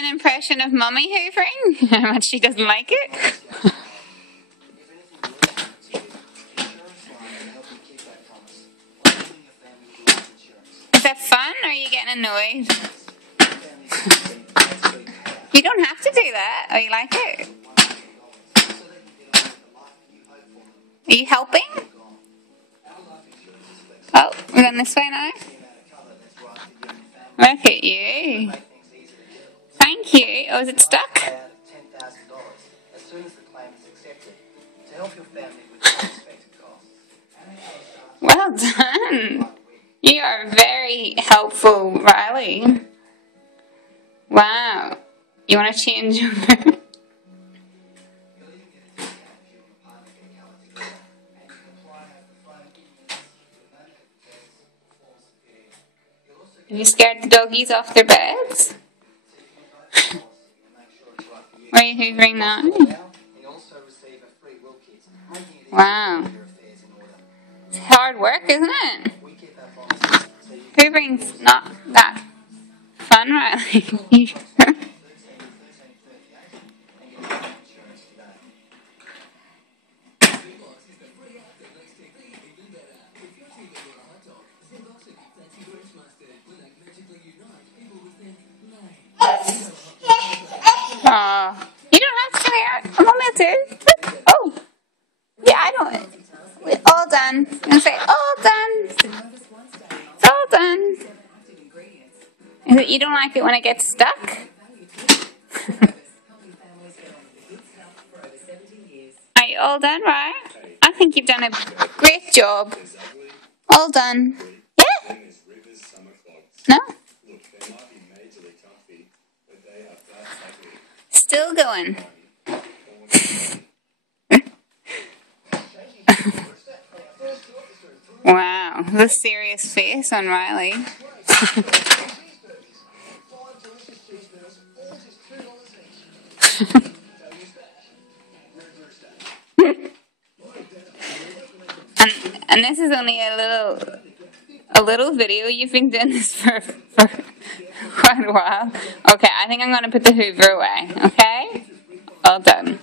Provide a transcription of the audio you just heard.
an impression of Mummy hoovering? How much she doesn't like it? Is that fun, or are you getting annoyed? You don't have to do that. Oh, you like it? Are you helping? Oh, we're going this way now? Look at you. Thank you. Oh, is it stuck? Well done. You are very helpful, Riley. Wow. You want to change over? Have you scared the doggies off their beds? Where are you hoovering now? Wow. It's hard work, isn't it? Hoovering's not that fun, Riley. Oh, you don't have to hear. I'm only two. Oh, yeah, I don't. We're all done. I'm gonna say all done. It's all done. Is it you don't like it when it gets stuck? Are you all done, right? I think you've done a great job. All done. Yeah. No? Still going. Wow, the serious face on Riley. and this is only a little video. You've been doing this for quite a while. Okay, I think I'm going to put the Hoover away. Okay? All done.